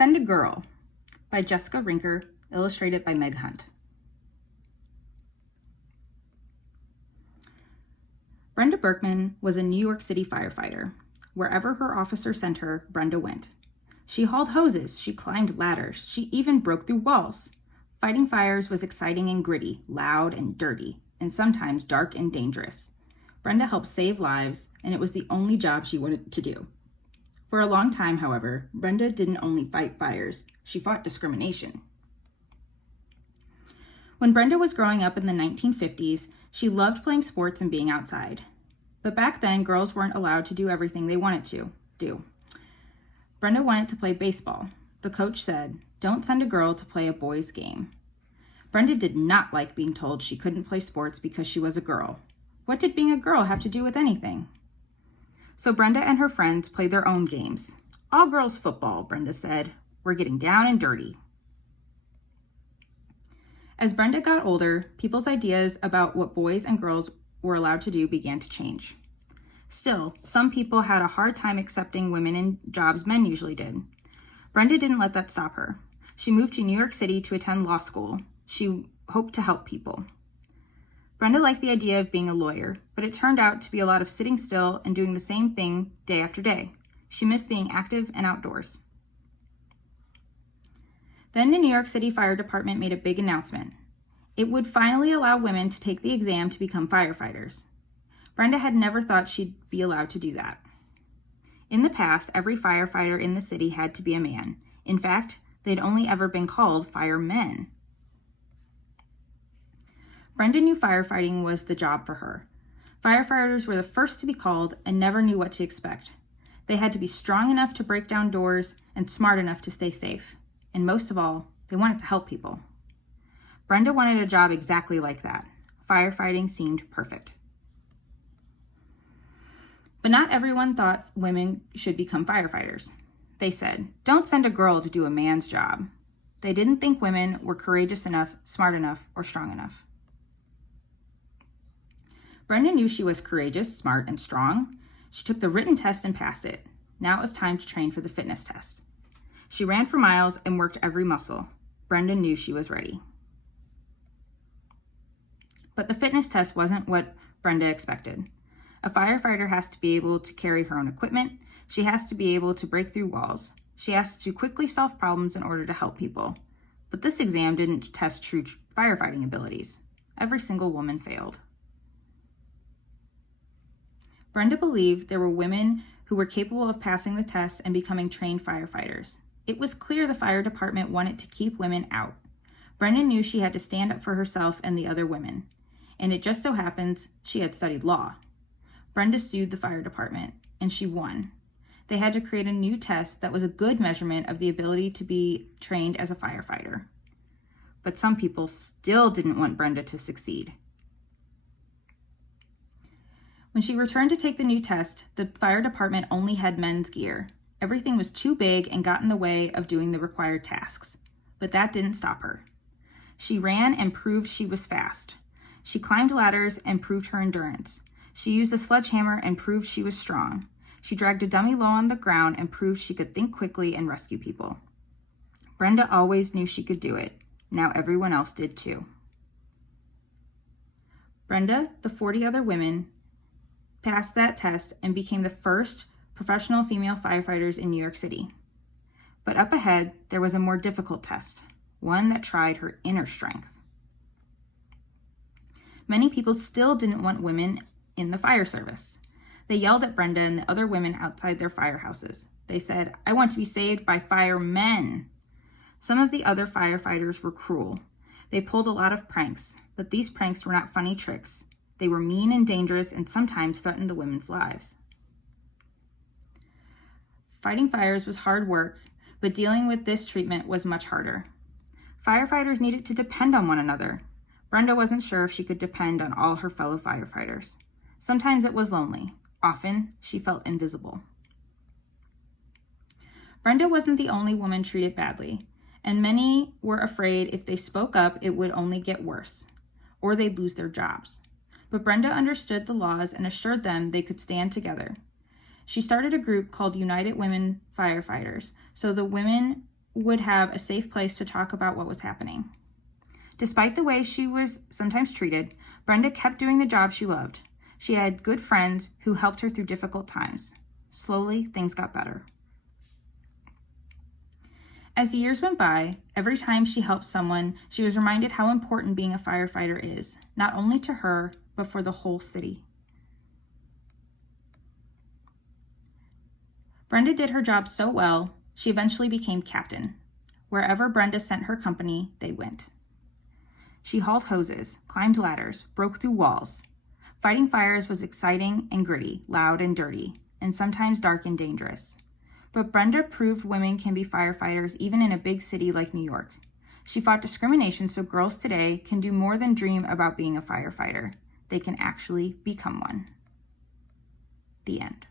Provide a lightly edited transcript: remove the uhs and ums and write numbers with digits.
Send a Girl by Jessica Rinker, illustrated by Meg Hunt. Brenda Berkman was a New York City firefighter. Wherever her officer sent her, Brenda went. She hauled hoses, she climbed ladders, she even broke through walls. Fighting fires was exciting and gritty, loud and dirty, and sometimes dark and dangerous. Brenda helped save lives, and it was the only job she wanted to do. For a long time, however, Brenda didn't only fight fires, she fought discrimination. When Brenda was growing up in the 1950s, she loved playing sports and being outside. But back then, girls weren't allowed to do everything they wanted to do. Brenda wanted to play baseball. The coach said, "Don't send a girl to play a boy's game." Brenda did not like being told she couldn't play sports because she was a girl. What did being a girl have to do with anything? So Brenda and her friends played their own games. All girls football, Brenda said. We're getting down and dirty. As Brenda got older, people's ideas about what boys and girls were allowed to do began to change. Still, some people had a hard time accepting women in jobs men usually did. Brenda didn't let that stop her. She moved to New York City to attend law school. She hoped to help people. Brenda liked the idea of being a lawyer, but it turned out to be a lot of sitting still and doing the same thing day after day. She missed being active and outdoors. Then the New York City Fire Department made a big announcement. It would finally allow women to take the exam to become firefighters. Brenda had never thought she'd be allowed to do that. In the past, every firefighter in the city had to be a man. In fact, they'd only ever been called firemen. Brenda knew firefighting was the job for her. Firefighters were the first to be called and never knew what to expect. They had to be strong enough to break down doors and smart enough to stay safe. And most of all, they wanted to help people. Brenda wanted a job exactly like that. Firefighting seemed perfect. But not everyone thought women should become firefighters. They said, "Don't send a girl to do a man's job." They didn't think women were courageous enough, smart enough, or strong enough. Brenda knew she was courageous, smart, and strong. She took the written test and passed it. Now it was time to train for the fitness test. She ran for miles and worked every muscle. Brenda knew she was ready. But the fitness test wasn't what Brenda expected. A firefighter has to be able to carry her own equipment. She has to be able to break through walls. She has to quickly solve problems in order to help people. But this exam didn't test true firefighting abilities. Every single woman failed. Brenda believed there were women who were capable of passing the test and becoming trained firefighters. It was clear the fire department wanted to keep women out. Brenda knew she had to stand up for herself and the other women. And it just so happens she had studied law. Brenda sued the fire department, and she won. They had to create a new test that was a good measurement of the ability to be trained as a firefighter. But some people still didn't want Brenda to succeed. When she returned to take the new test, the fire department only had men's gear. Everything was too big and got in the way of doing the required tasks. But that didn't stop her. She ran and proved she was fast. She climbed ladders and proved her endurance. She used a sledgehammer and proved she was strong. She dragged a dummy low on the ground and proved she could think quickly and rescue people. Brenda always knew she could do it. Now everyone else did too. Brenda, the 40 other women, passed that test and became the first professional female firefighters in New York City. But up ahead, there was a more difficult test, one that tried her inner strength. Many people still didn't want women in the fire service. They yelled at Brenda and the other women outside their firehouses. They said, "I want to be saved by firemen." Some of the other firefighters were cruel. They pulled a lot of pranks, but these pranks were not funny tricks. They were mean and dangerous and sometimes threatened the women's lives. Fighting fires was hard work, but dealing with this treatment was much harder. Firefighters needed to depend on one another. Brenda wasn't sure if she could depend on all her fellow firefighters. Sometimes it was lonely. Often, she felt invisible. Brenda wasn't the only woman treated badly, and many were afraid if they spoke up, it would only get worse, or they'd lose their jobs. But Brenda understood the laws and assured them they could stand together. She started a group called United Women Firefighters, so the women would have a safe place to talk about what was happening. Despite the way she was sometimes treated, Brenda kept doing the job she loved. She had good friends who helped her through difficult times. Slowly, things got better. As the years went by, every time she helped someone, she was reminded how important being a firefighter is, not only to her, but for the whole city. Brenda did her job so well, she eventually became captain. Wherever Brenda sent her company, they went. She hauled hoses, climbed ladders, broke through walls. Fighting fires was exciting and gritty, loud and dirty, and sometimes dark and dangerous. But Brenda proved women can be firefighters even in a big city like New York. She fought discrimination so girls today can do more than dream about being a firefighter. They can actually become one. The end.